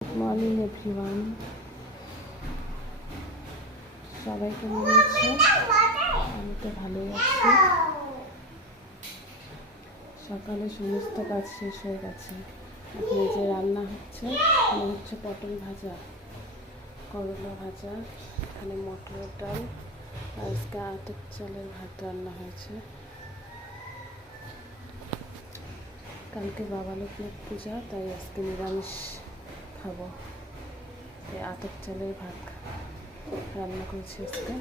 Good morning everyone, সবাই কেমন আছে? আমি তো ভালোই আছি। সকালে সমস্ত কাজ শেষ হয়ে গেছে। এখন যে রান্না হচ্ছে, এখানে হচ্ছে পটল ভাজা, করলা ভাজা, এখানে মটরের ডাল, আজকে আতপ চালের ভাত রান্না হয়েছে। কালকে বাবা লোকনাথ পূজা, তাই আজকে নিরামিষ খাবো। এই আতপ চালের ভাত রান্না করেছি আজকে।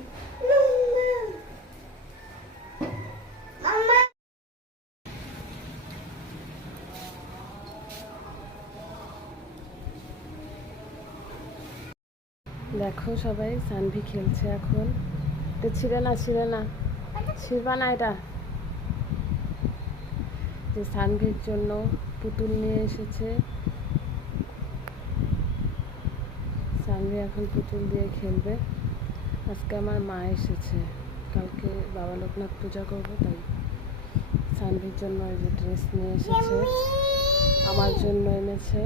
দেখো সবাই, সানভি খেলছে এখন। এটা ছিঁড়ে না, ছিঁড়বা না। এটা যে সানভির জন্য পুতুল নিয়ে এসেছে, সানভি এখন পুতুল দিয়ে খেলবে। আজকে আমার মা এসেছে, কালকে বাবা লোকনাথ পূজা করবো, তাই সানভির জন্য এই যে ড্রেস নিয়ে এসেছে, আমার জন্য এনেছে।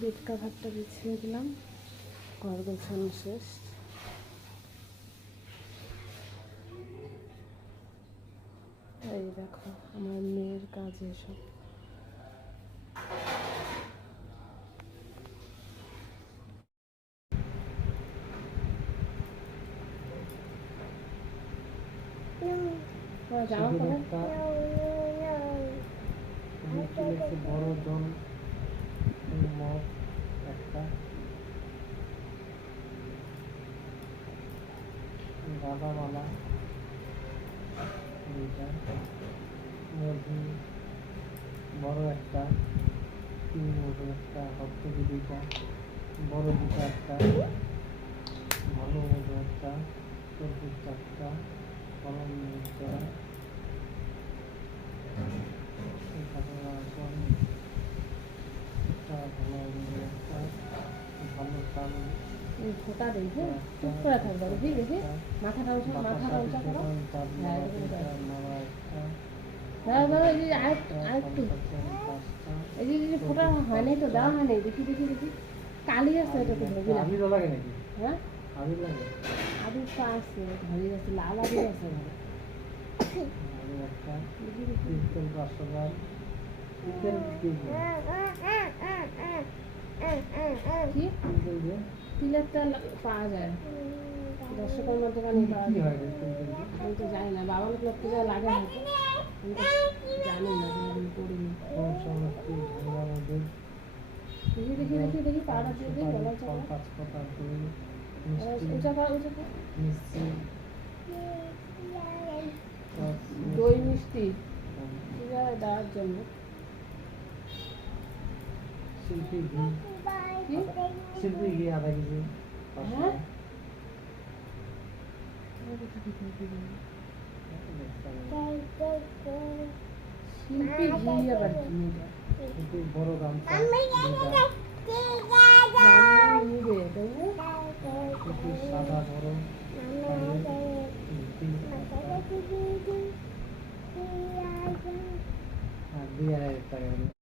বেড কাভারটা বিছিয়ে দিলাম, ঘর গোছানো শেষ। এই দেখো আমার মেয়ের কাজ এসব। বড় জন মগ একটা, গাঁদামালা দুইটা, মধু বড় একটা, তিন মধু একটা, হপ্তকি দুইটা, বড় দুটো একটা, ভালো মধু একটা, তরমুজ চারটা, কলম একটা, ভালো চাল ফোটা দেখে চুপ করে থাকবে, দেখি দেখি মাথাটা উঁচা করো। আরেকটু এই যে ফোটা হয়নি তো, দেওয়া হয়নি, দেখি দেখি দেখি কালি আছে, এটা তো আবির লাগে নাকি? হ্যাঁ আবির লাগে, আবির তো আছে, ঘরে আছে, লাল আবির আছে ঘরে। তিলের তেল পাওয়া যায় দর্শকের দোকানে, পাওয়া যায়। আমি তো জানি না, বাবা লোক পূজা লাগে হয়তো, আমি তো জানি না, করিনি। দেখি দেখি দেখি দেখি পাউডার দিয়ে দিই, গলা উঁচা কর, দই মিষ্টি পূজায় দেওয়ার জন্য। শিল্পী ঘি আধা কেজি। হ্যাঁ শিল্পী ঘি আবার কি, বড় গামছা সাদা বড় আর 2000 টাকা।